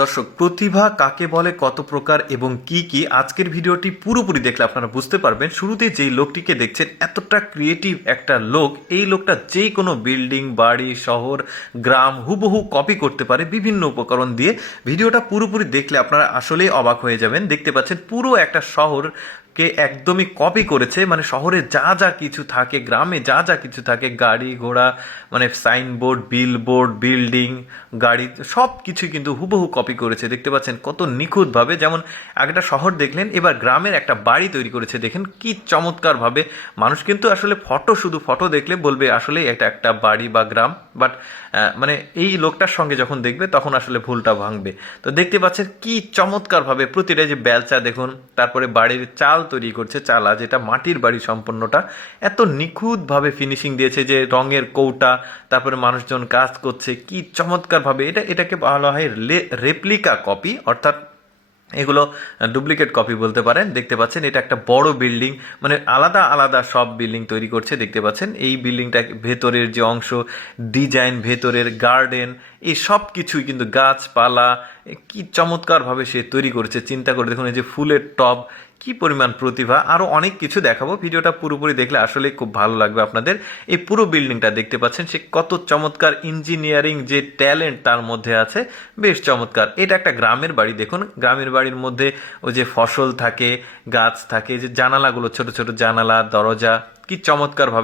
দর্শক, প্রতিভা কাকে বলে, কত প্রকার এবং কি কি, আজকের ভিডিওটি পুরোপুরি দেখলে আপনারা বুঝতে পারবেন। শুরুতে যেই লোকটিকে দেখছেন, এতটা ক্রিয়েটিভ একটা লোক, এই লোকটা যে কোনো বিল্ডিং, বাড়ি, শহর, গ্রাম হুবহু কপি করতে পারে বিভিন্ন উপকরণ দিয়ে। ভিডিওটা পুরোপুরি দেখলে আপনারা আসলেই অবাক হয়ে যাবেন। দেখতে পাচ্ছেন পুরো একটা শহর কে একদমই কপি করেছে। মানে শহরে যা যা কিছু থাকে, গ্রামে যা যা কিছু থাকে, গাড়ি ঘোড়া, মানে সাইনবোর্ড, বিলবোর্ড, বিল্ডিং, গাড়ি, সব কিছু কিন্তু হুবহু কপি করেছে। দেখতে পাচ্ছেন কত নিখুঁতভাবে। যেমন একটা শহর দেখলেন, এবার গ্রামের একটা বাড়ি তৈরি করেছে। দেখেন কি চমৎকারভাবে। মানুষ কিন্তু আসলে শুধু ফটো দেখলে বলবে আসলে এটা একটা বাড়ি বা গ্রাম, বাট মানে এই লোকটার সঙ্গে যখন দেখবে তখন আসলে ভুলটা ভাঙবে। তো দেখতে পাচ্ছেন কি চমৎকারভাবে প্রতিটা যে বেলচা দেখুন, তারপরে বাড়ির চাল তৈরি করছে, চালা যেটা মাটির বাড়ি সম্পূর্ণটা এত নিখুঁতভাবে ফিনিশিং দিয়েছে, যে রঙের কৌটা, তারপরে মানুষজন কাজ করছে কি চমৎকারভাবে। এটাকে বলা হয় রেপ্লিকা কপি, অর্থাৎ এগুলো ডুপ্লিকেট কপি বলতে পারেন। দেখতে পাচ্ছেন এটা একটা বড় বিল্ডিং, মানে আলাদা আলাদা সব বিল্ডিং তৈরি করছে। দেখতে পাচ্ছেন এই বিল্ডিংটা ভেতরের যে অংশ, ডিজাইন, ভেতরের গার্ডেন, এই সব কিছুই কিন্তু গাছপালা কি চমৎকারভাবে সে তৈরি করেছে। চিন্তা করে দেখুন, এই যে ফুলের টব, কি পরিমাণ প্রতিভা। আরও অনেক কিছু দেখাবো, ভিডিওটা পুরোপুরি দেখলে আসলে খুব ভালো লাগবে আপনাদের। এই পুরো বিল্ডিংটা দেখতে পাচ্ছেন, সে কত চমৎকার ইঞ্জিনিয়ারিং যে ট্যালেন্ট তার মধ্যে আছে, বেশ চমৎকার। এটা একটা গ্রামের বাড়ি। দেখুন গ্রামের বাড়ির মধ্যে ওই যে ফসল থাকে, গাছ থাকে, যে জানালাগুলো ছোট ছোট জানালা, দরজা, কি চমৎকারভাবে